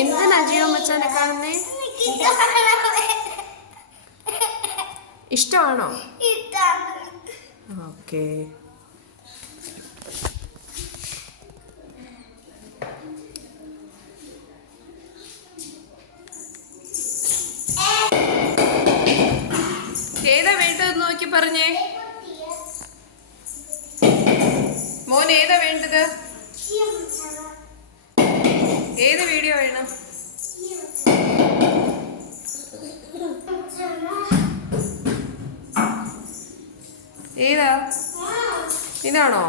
എന്തിനാ ജിയോ മച്ചാനെ കാണുന്നേ? ഇഷ്ടമാണോ? ഓക്കെ. ഏതാ വേണ്ടത് നോക്കി പറഞ്ഞേ. മോൻ ഏതാ വേണ്ടത്? ഏത് വീഡിയോ വേണം? ഏതാ? ഇതാണോ?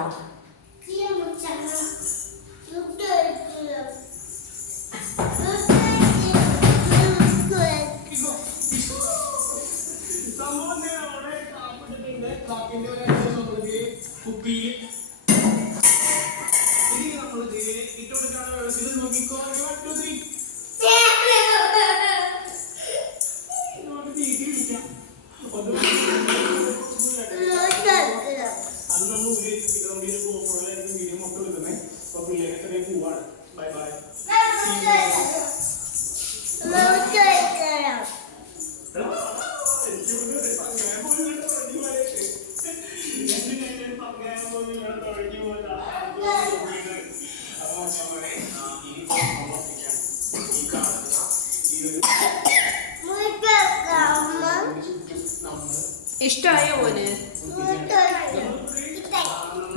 ഇഷ്ടമായോ മോന്?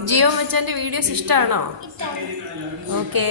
ജിയോ മച്ചാന്റെ വീഡിയോസ് ഇഷ്ടമാണോ? ഓക്കെ.